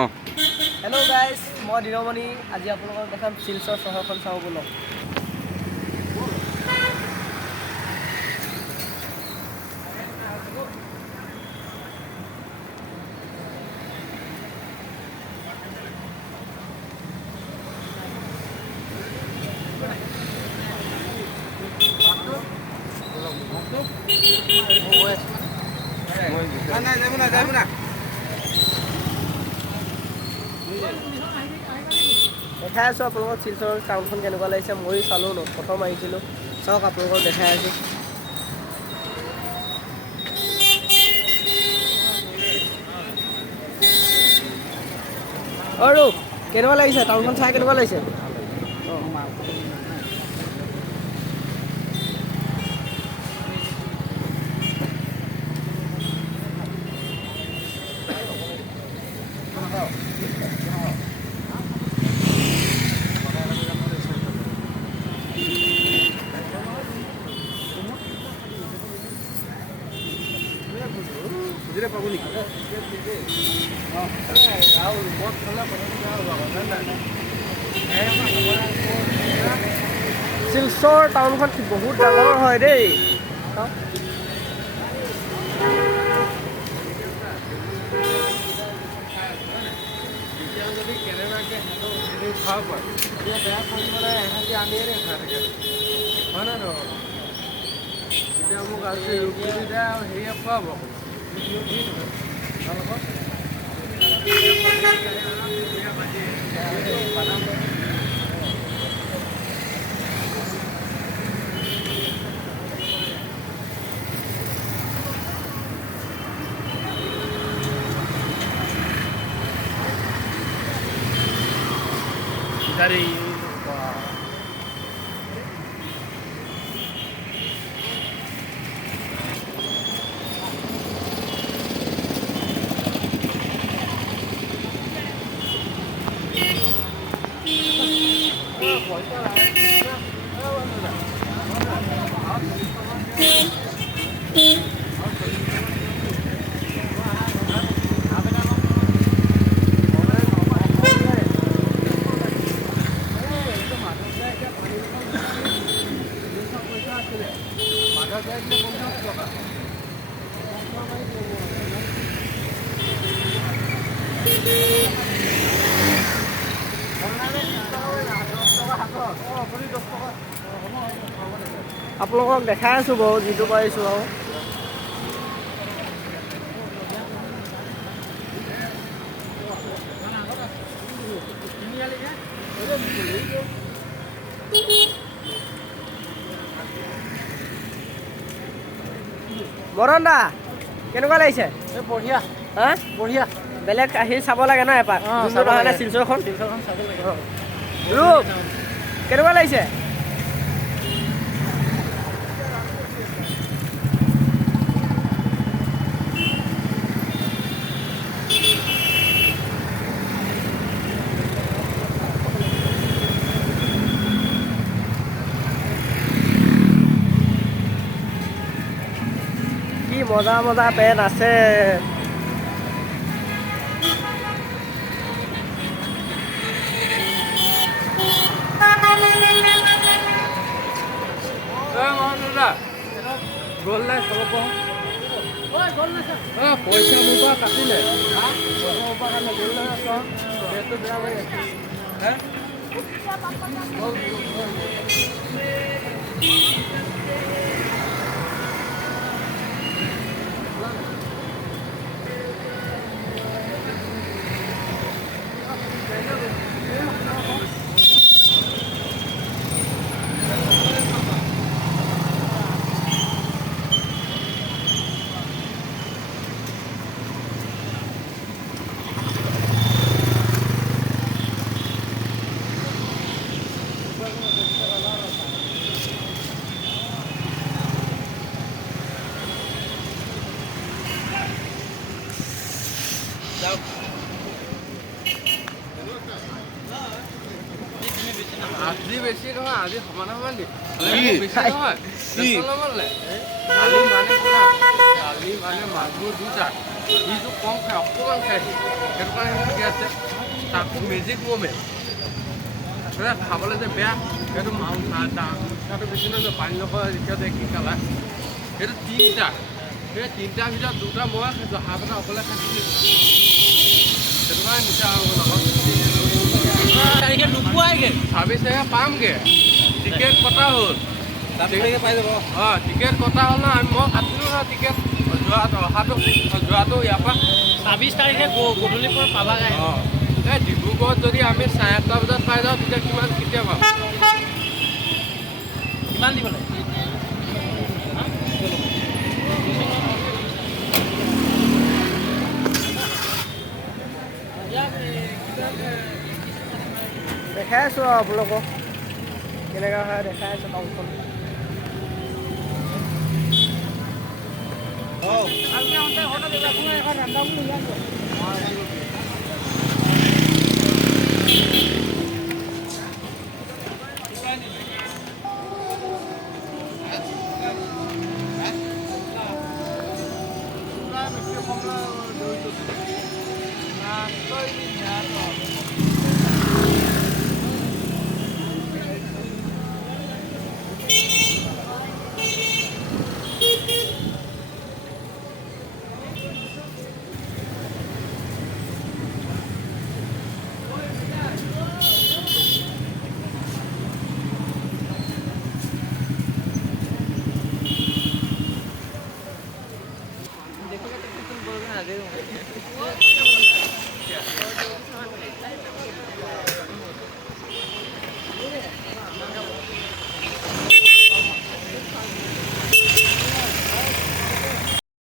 অঁ hello' guys, মই দিনমণি। আজি আপোনালোকক দেখাম শিলচৰ চহৰখন চাওঁ বলক। দেখাই আছোঁ আপোনালোকক শিলচৰ টাউনখন কেনেকুৱা লাগিছে। ময়ো চালোঁ, ফটো মাৰিছিলোঁ। চাওক, আপোনালোকক দেখাই আছোঁ। আৰু কেনেকুৱা লাগিছে টাউনখন চাই, কেনেকুৱা লাগিছে? শিলচৰ টাউনখন বহুত ডাঙৰ হয় দেই। মোক আজি হেৰিয়ে খুৱাব আপোনালোকক দেখাই আছোঁ বাৰু, যিটো পাৰিছোঁ আৰু। মৰণ দা, কেনেকুৱা লাগিছে? বঢ়িয়া, হা বঢ়িয়া। বেলেগ আহি চাব লাগে ন এপাক, যোনটো নহয় নে শিলচৰখন। ৰূপ কেনেকুৱা লাগিছে? কি মজা মজা পেন আছে। গ'ল নাই চাব পাৰোঁ। পইচা মোৰ পৰা কাটিলে, বেয়া হৈ আছে। আজি বেছি নহয়, আজি সমান সমান দি বেছি নহয়। কালি মানে মাগুৰ 2টা। সিটো কম খায় অকণমান খায় সেইটো কাৰণে সেইটো ঠিকে আছে তাকো মেজিক ম'মেণ্ট খাবলৈ যে বেয়া সেইটো মাংসটো বেছি নহয় পানী নকৰা যেতিয়া যে কি কালাৰ সেইটো তিনিটা সেই তিনিটাৰ ভিতৰত দুটা মই খাইছোঁ হাফ এটা অকলে খাইছিলোঁ সেইটো কাৰণে নিচা হ'ব লগত তাৰিখে নোপোৱাইগৈ 26 পামগৈ টিকেট কটা হ'ল পাই যাব অঁ টিকেট কটা হ'ল ন মই কাটিলোঁ নহয় টিকেট যোৱাটো ইয়াৰ পৰা 26 তাৰিখে গধূলিৰ পৰা পাবাগৈ অঁ এই ডিব্ৰুগড়ত যদি আমি 8:30 বজাত পাই যাওঁ তেতিয়া কেতিয়া পাম কিমান দিব লাগে দেখাই আছোঁ আৰু আপোনালোকক কেনেকুৱা হয় দেখাই আছোঁ টাউনখন